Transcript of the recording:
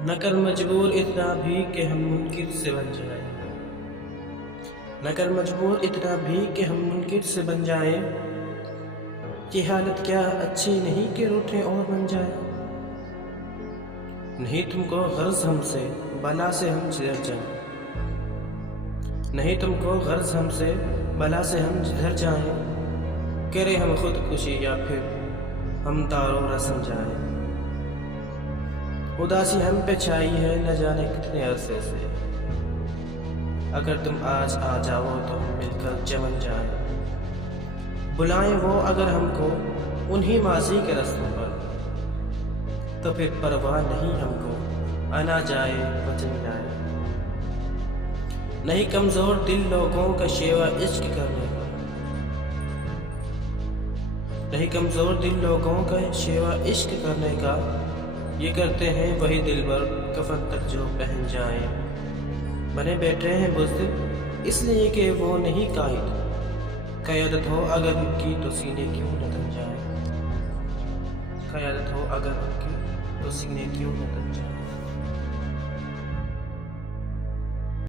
न कर मजबूर इतना भी कि हम मुनकिर से बन जाएं। न कर मजबूर इतना भी कि हम मुनकिर से बन जाएं। ये हालत क्या अच्छी नहीं कि रूठे और बन जाए। नहीं तुमको गर्ज हमसे बला से हम जिधर जाएं। नहीं तुमको गर्ज हमसे बला से हम जिधर जाएं। करे हम खुदकुशी या फिर हम तारों रसम जाएं। उदासी हम पे छाई है न जाने कितने अरसे से। अगर तुम आज आ जाओ तो हम मिलकर चमन जाएं। बुलाएं वो अगर हमको उन्हीं माजी के रस्तों पर, तो फिर परवाह नहीं हमको आना जाए वतन जाए। नहीं कमज़ोर दिल लोगों का शेवा इश्क करने का। नहीं कमज़ोर दिल लोगों का शेवा इश्क करने का। ये करते हैं वही दिलबर कफन तक जो पहन जाए। बने बैठे हैं बुज़दिल इसलिए कि वो नहीं कायद। क़यादत हो अगर उनकी तो सीने क्यों न तन जाए। क़यादत हो अगर उनकी तो सीने क्यों न तन जाए।